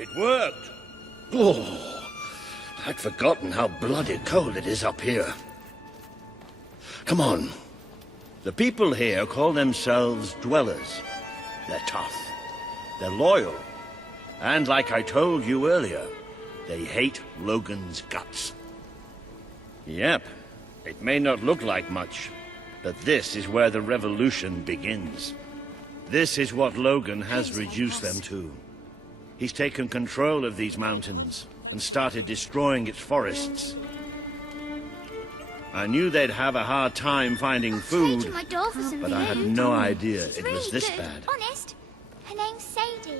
It worked. Oh, I'd forgotten how bloody cold it is up here. Come on. The people here call themselves dwellers. They're tough. They're loyal. And like I told you earlier, they hate Logan's guts. Yep. It may not look like much, but this is where the revolution begins. This is what Logan has reduced them to. He's taken control of these mountains and started destroying its forests. I knew they'd have a hard time finding food, but I had no idea it was this bad. Honest, her name's Sadie.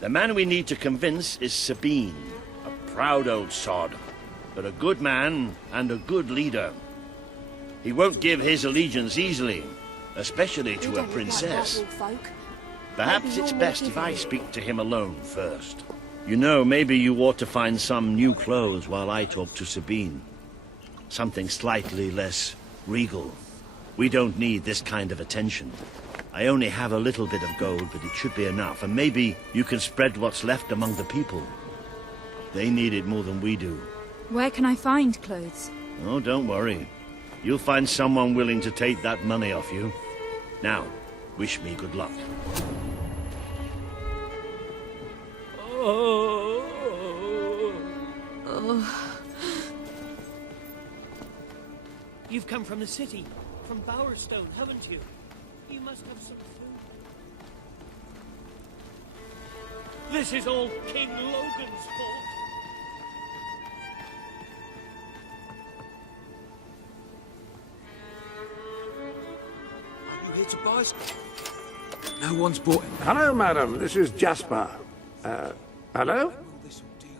The man we need to convince is Sabine, a proud old sod, but a good man and a good leader. He won't give his allegiance easily, especially to a princess. Perhaps it's best if I speak to him alone first. You know, maybe you ought to find some new clothes while I talk to Sabine. Something slightly less regal. We don't need this kind of attention. I only have a little bit of gold, but it should be enough, and maybe you can spread what's left among the people. They need it more than we do. Where can I find clothes? Oh, don't worry. You'll find someone willing to take that money off you. Now, wish me good luck. You've come from the city, from Bowerstone, haven't you? You must have some food. This is all King Logan's fault. Are you here to buy something? No one's bought it. Hello, madam. This is Jasper. Hello?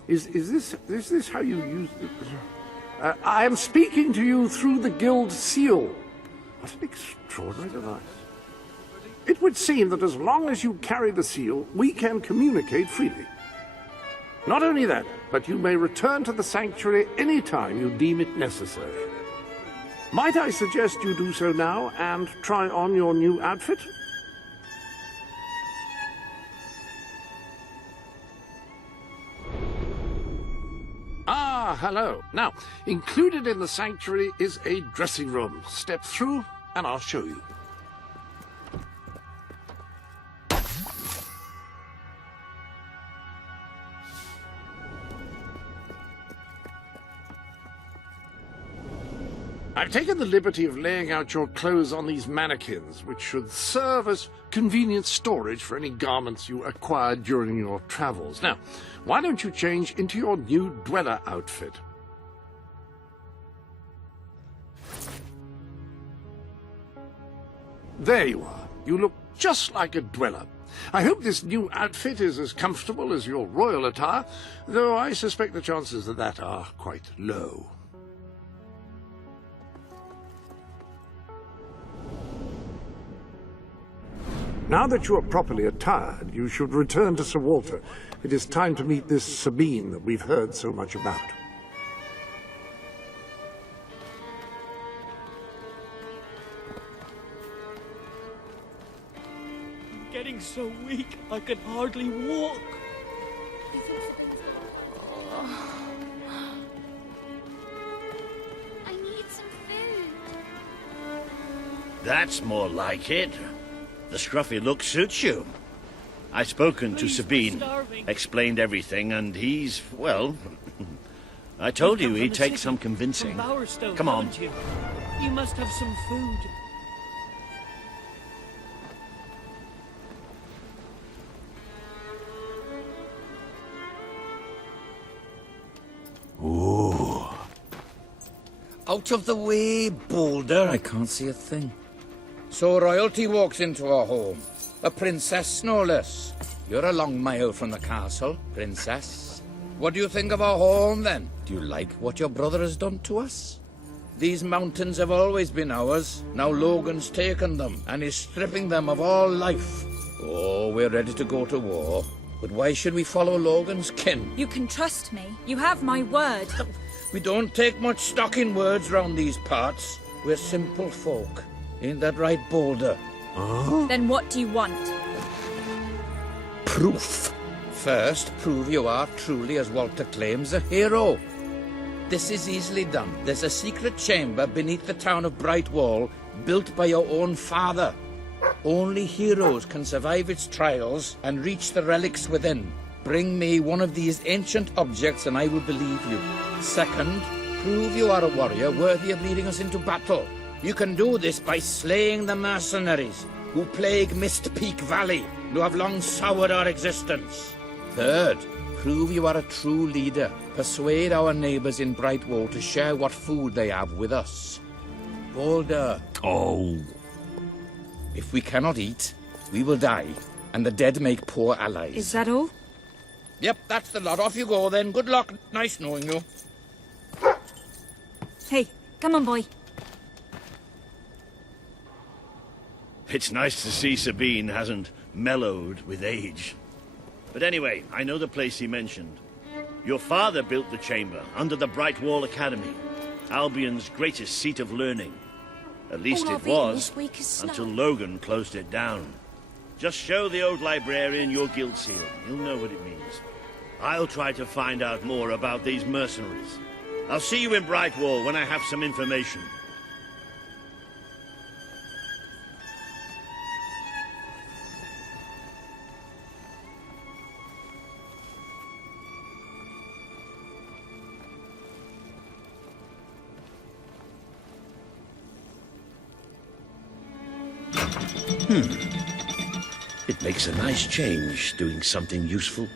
Is this how you use it? I am speaking to you through the guild seal. What an extraordinary device. It would seem that as long as you carry the seal, we can communicate freely. Not only that, but you may return to the sanctuary any time you deem it necessary. Might I suggest you do so now and try on your new outfit? Ah, hello. Now, included in the sanctuary is a dressing room. Step through and I'll show you. I've taken the liberty of laying out your clothes on these mannequins, which should serve as convenient storage for any garments you acquired during your travels. Now, why don't you change into your new dweller outfit? There you are. You look just like a dweller. I hope this new outfit is as comfortable as your royal attire, though I suspect the chances of that are quite low. Now that you are properly attired, you should return to Sir Walter. It is time to meet this Sabine that we've heard so much about. I'm getting so weak, I can hardly walk. I need some food. That's more like it. The scruffy look suits you. I've spoken to Sabine, explained everything, and he's, well, I told you he'd take some convincing. Come on. You must have some food. Ooh. Out of the way, Boulder. I can't see a thing. So royalty walks into our home. A princess, no less. You're a long mile from the castle, princess. What do you think of our home, then? Do you like what your brother has done to us? These mountains have always been ours. Now Logan's taken them, and is stripping them of all life. Oh, we're ready to go to war. But why should we follow Logan's kin? You can trust me. You have my word. We don't take much stock in words round these parts. We're simple folk. Ain't that right, Boulder? Then what do you want? Proof. First, prove you are truly, as Walter claims, a hero. This is easily done. There's a secret chamber beneath the town of Brightwall, built by your own father. Only heroes can survive its trials and reach the relics within. Bring me one of these ancient objects and I will believe you. Second, prove you are a warrior worthy of leading us into battle. You can do this by slaying the mercenaries who plague Mist Peak Valley, who have long soured our existence. Third, prove you are a true leader. Persuade our neighbors in Brightwall to share what food they have with us. Boulder. Oh. If we cannot eat, we will die, and the dead make poor allies. Is that all? Yep, that's the lot. Off you go then. Good luck. Nice knowing you. Hey, come on, boy. It's nice to see Sabine hasn't mellowed with age. But anyway, I know the place he mentioned. Your father built the chamber under the Brightwall Academy, Albion's greatest seat of learning. At least All it I've eaten was, this week is snow. until Logan closed it down. Just show the old librarian your guild seal. He'll know what it means. I'll try to find out more about these mercenaries. I'll see you in Brightwall when I have some information. It makes a nice change, doing something useful.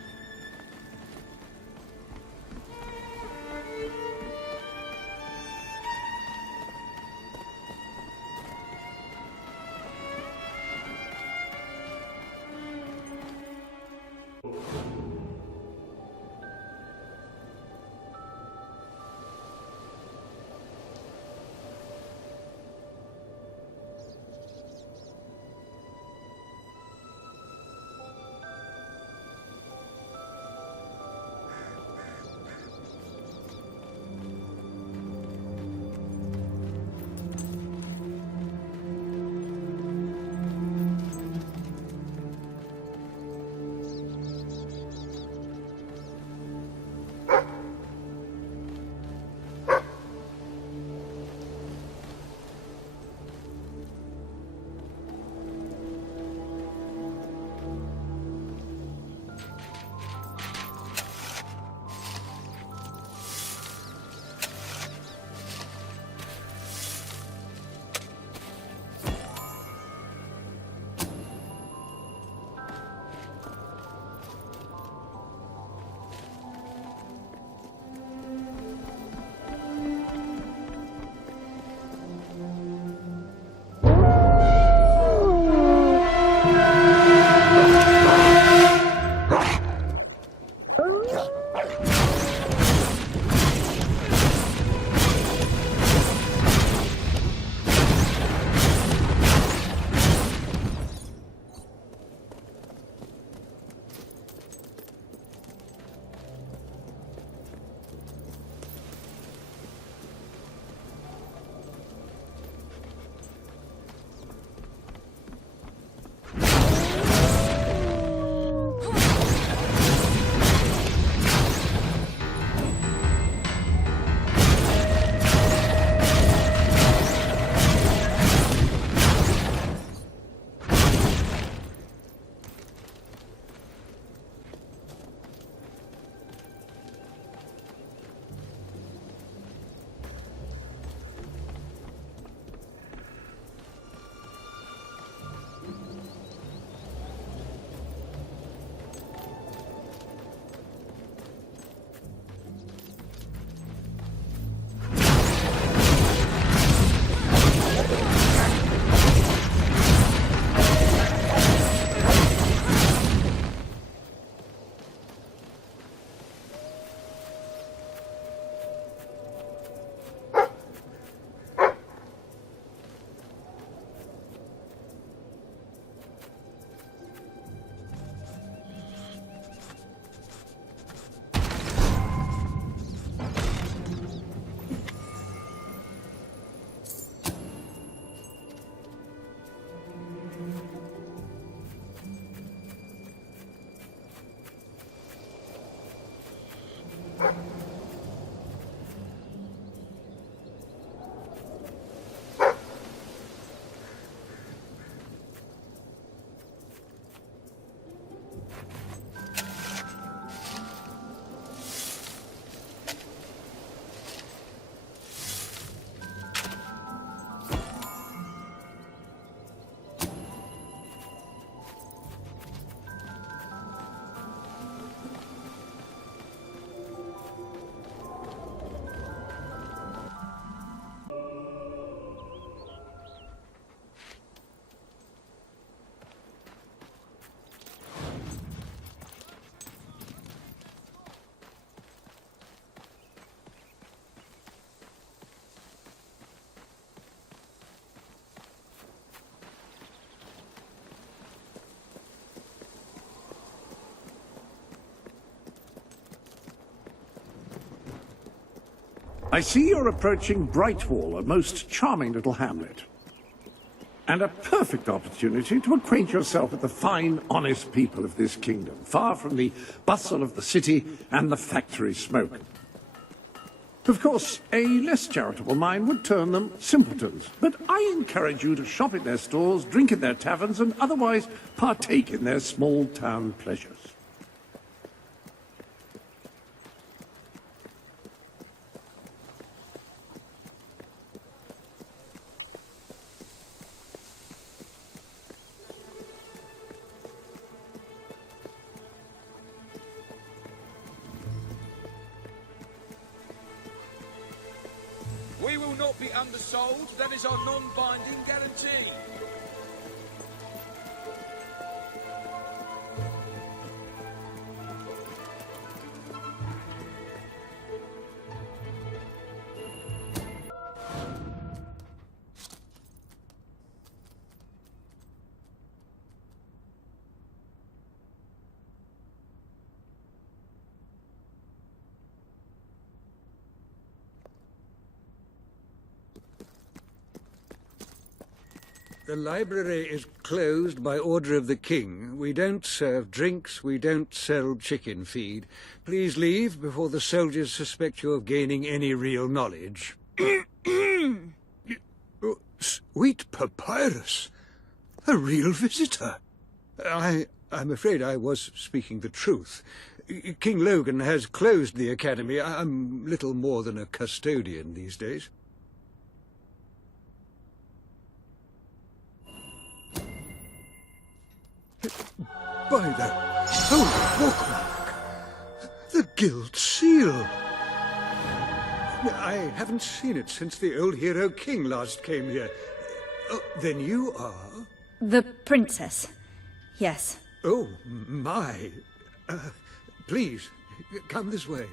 I see you're approaching Brightwall, a most charming little hamlet. And a perfect opportunity to acquaint yourself with the fine, honest people of this kingdom, far from the bustle of the city and the factory smoke. Of course, a less charitable mind would term them simpletons, but I encourage you to shop in their stores, drink in their taverns, and otherwise partake in their small-town pleasures. We will not be undersold. That is our non-binding guarantee. The library is closed by order of the king. We don't serve drinks, we don't sell chicken feed. Please leave before the soldiers suspect you of gaining any real knowledge. Oh, sweet papyrus! A real visitor! I'm afraid I was speaking the truth. King Logan has closed the academy. I'm little more than a custodian these days. By the holy bookmark! The Guild Seal! I haven't seen it since the old hero king last came here. Oh, then you are? The princess. Yes. Oh, my. Please, come this way.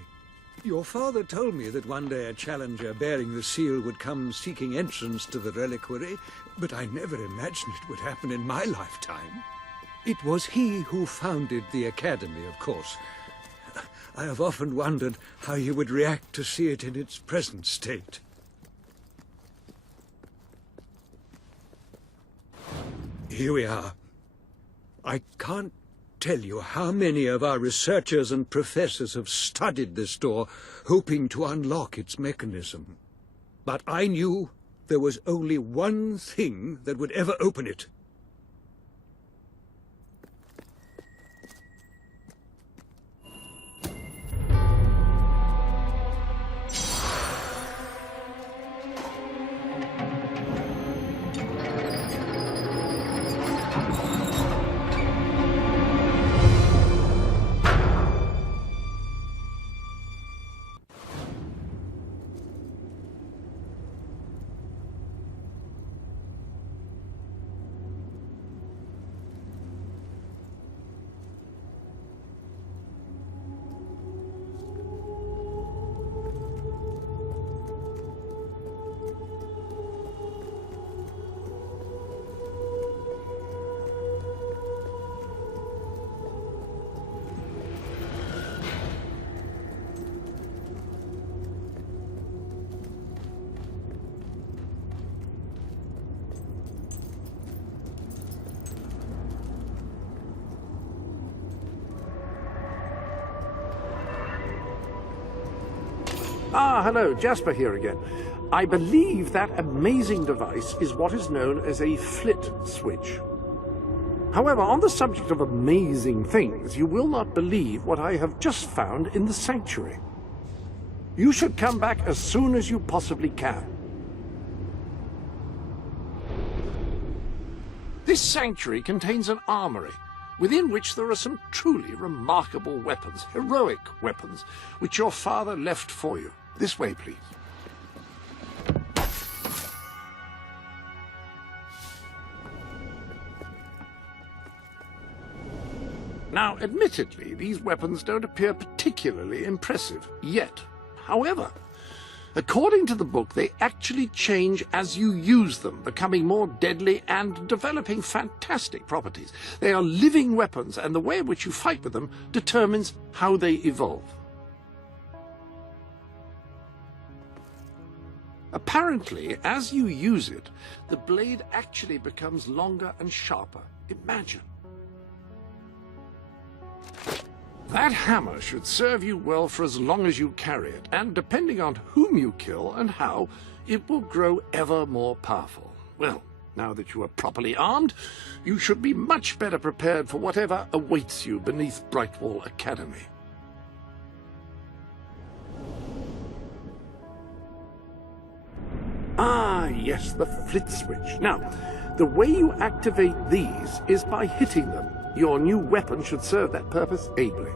Your father told me that one day a challenger bearing the seal would come seeking entrance to the reliquary, but I never imagined it would happen in my lifetime. It was he who founded the academy, of course. I have often wondered how you would react to see it in its present state. Here we are. I can't tell you how many of our researchers and professors have studied this door, hoping to unlock its mechanism. But I knew there was only one thing that would ever open it. Ah, hello, Jasper here again. I believe that amazing device is what is known as a flit switch. However, on the subject of amazing things, you will not believe what I have just found in the sanctuary. You should come back as soon as you possibly can. This sanctuary contains an armory, within which there are some truly remarkable weapons, heroic weapons, which your father left for you. This way, please. Now, admittedly, these weapons don't appear particularly impressive yet. However, according to the book, they actually change as you use them, becoming more deadly and developing fantastic properties. They are living weapons, and the way in which you fight with them determines how they evolve. Apparently, as you use it, the blade actually becomes longer and sharper. Imagine. That hammer should serve you well for as long as you carry it, and depending on whom you kill and how, it will grow ever more powerful. Well, now that you are properly armed, you should be much better prepared for whatever awaits you beneath Brightwall Academy. Ah, yes, the flit switch. Now, the way you activate these is by hitting them. Your new weapon should serve that purpose ably.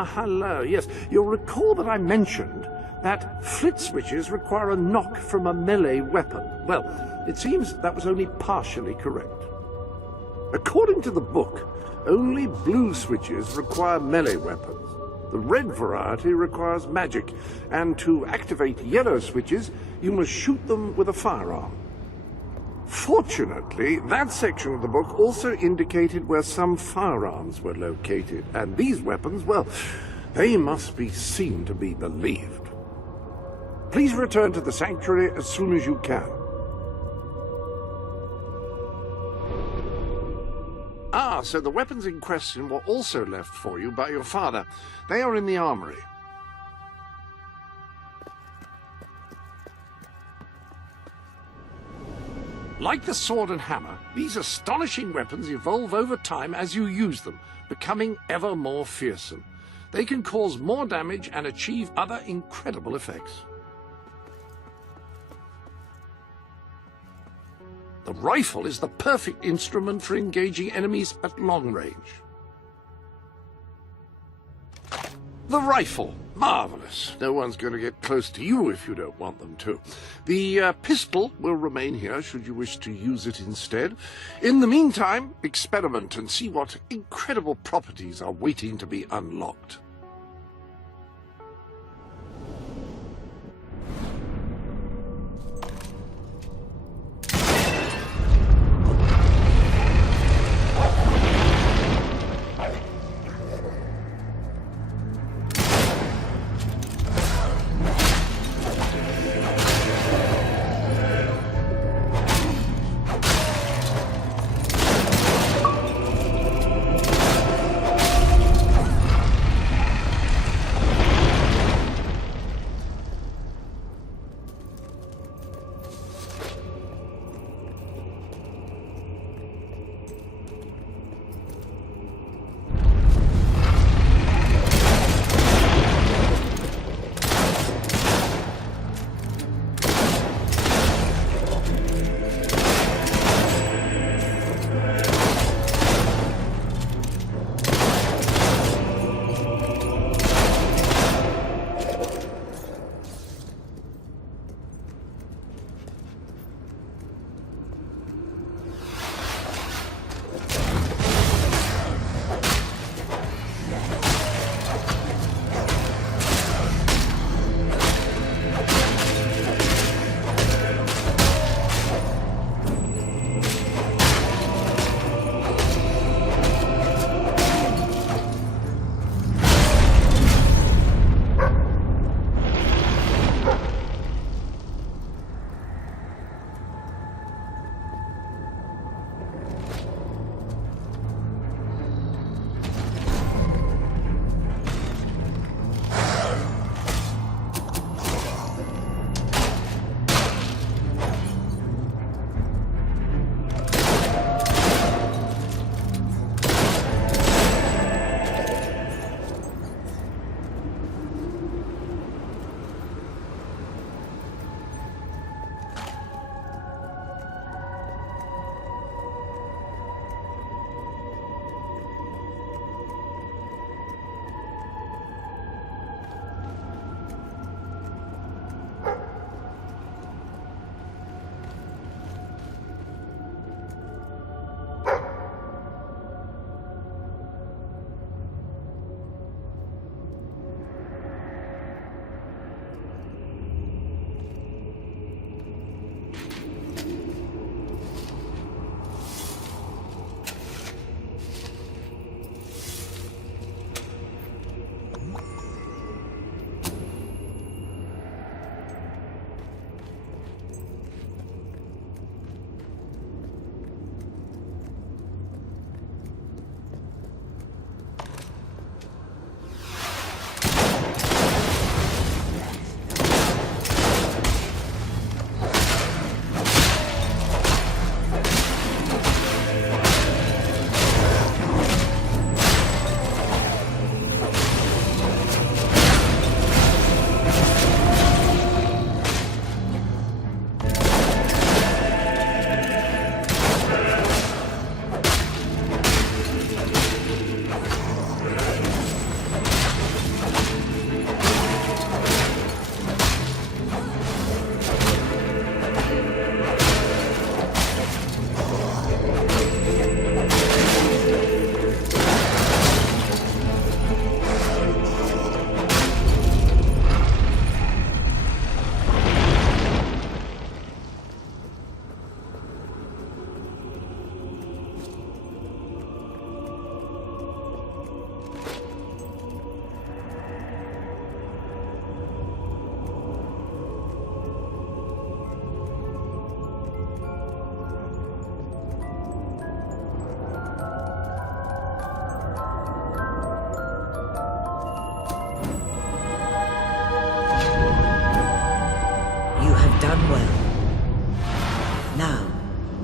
Ah, hello. Yes, you'll recall that I mentioned that flit switches require a knock from a melee weapon. Well, it seems that was only partially correct. According to the book, only blue switches require melee weapons. The red variety requires magic, and to activate yellow switches, you must shoot them with a firearm. Fortunately, that section of the book also indicated where some firearms were located, and these weapons, well, they must be seen to be believed. Please return to the sanctuary as soon as you can. Ah, so the weapons in question were also left for you by your father. They are in the armory. Like the sword and hammer, these astonishing weapons evolve over time as you use them, becoming ever more fearsome. They can cause more damage and achieve other incredible effects. The rifle is the perfect instrument for engaging enemies at long range. The rifle. Marvelous. No one's going to get close to you if you don't want them to. The pistol will remain here should you wish to use it instead. In the meantime, experiment and see what incredible properties are waiting to be unlocked.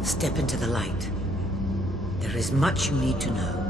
Step into the light. There is much you need to know.